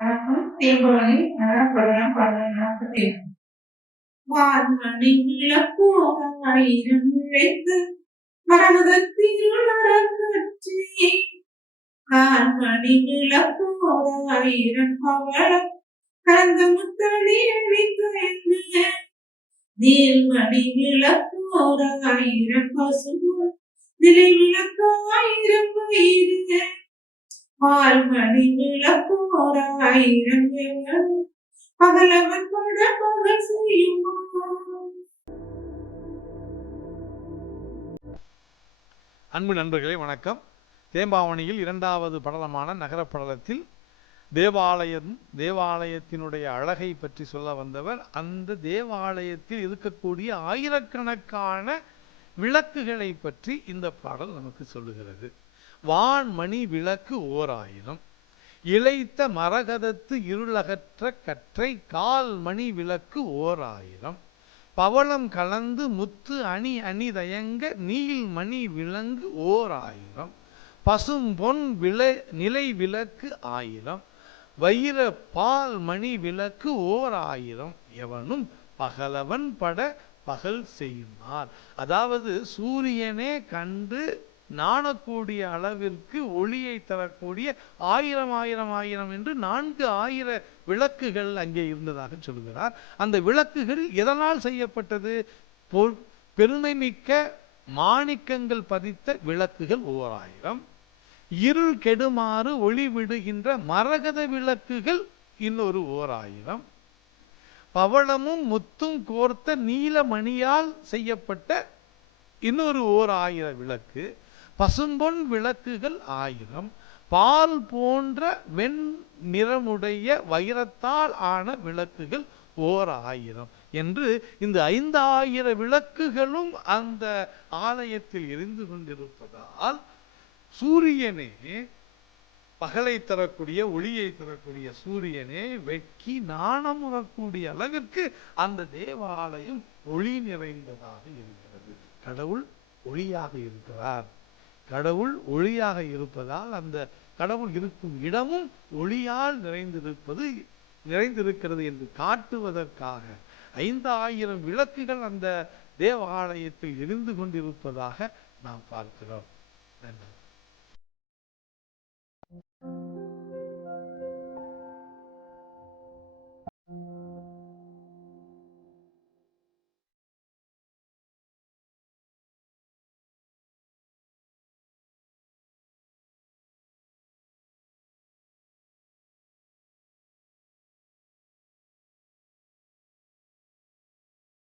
தீபாவளி படம் பலன் நாற்பத்தி வான்மணி விளக்கோட இழைத்து மரணத்திருளி கான்மணி விளக்கோட பவளம் கலந்த முத்தடி அழித்து நீல்மணி விளக்கோட ஆயிரம் பசும நிலை விளக்கு ஆயிரம் ஆழ்மணி விளக்கோட பகலவன் பட பகல் செய்யுமா அன்பு நண்பர்களே வணக்கம். தேம்பாவணியில் இரண்டாவது படலமான நகரப்படலத்தில் தேவாலயம் தேவாலயத்தினுடைய அழகை பற்றி சொல்ல வந்தவர் அந்த தேவாலயத்தில் இருக்கக்கூடிய ஆயிரக்கணக்கான விளக்குகளை பற்றி இந்த பாடல் நமக்கு சொல்லுகிறது. வான்மணி விளக்கு ஓர் ஆயிரம் இளைத்த மரகதத்து இருளகற்ற கற்றை கால் மணி விளக்கு ஓர் ஆயிரம் பவளம் கலந்து முத்து அணி அணி தயங்க நீல் மணி விலங்கு ஓர் ஆயிரம் பசும் பொன் விளை நிலை விளக்கு ஆயிரம். வைர பால் மணி விளக்கு ஓர் ஆயிரம் எவனும் பகலவன் பட பகல் செய்யுமார். அதாவது சூரியனே கண்டு நாணக்கூடிய அளவிற்கு ஒளியை தரக்கூடிய ஆயிரம் ஆயிரம் ஆயிரம் என்று நான்கு ஆயிர விளக்குகள் அங்கே இருந்ததாக சொல்கிறார். அந்த விளக்குகள் எதனால் செய்யப்பட்டது? பெருமை மிக்க மாணிக்கங்கள் பதித்த விளக்குகள் ஓர் ஆயிரம் இருள் கெடுமாறு ஒளி விடுகின்ற மரகத விளக்குகள் இன்னொரு ஓர் ஆயிரம் பவளமும் முத்தும் கோர்த்த நீலமணியால் செய்யப்பட்ட இன்னொரு ஓர் ஆயிரம் விளக்கு. பசும்பொன் விளக்குகள் ஆயிரம் பால் போன்ற வெண் நிறமுடைய வைரத்தால் ஆன விளக்குகள் ஓர் ஆயிரம் என்று இந்த ஐந்தாயிர விளக்குகளும் அந்த ஆலயத்தில் எரிந்து கொண்டிருப்பதால் சூரியனே பகலை தரக்கூடிய ஒளியை தரக்கூடிய சூரியனே வெட்கி நாணமுறக்கூடிய அளவிற்கு அந்த தேவாலயம் ஒளி நிறைந்ததாக இருக்கிறது. கடவுள் ஒளியாக இருக்கிறார். கடவுள் ஒளியாக இருப்பதால் அந்த கடவுள் இருக்கும் இடமும் ஒளியால் நிறைந்திருப்பது நிறைந்திருக்கிறது என்று காட்டுவதற்காக ஐந்தாயிரம் விளக்குகள் அந்த தேவாலயத்தில் எரிந்து கொண்டிருப்பதாக நாம் பார்க்கிறோம். நன்றி.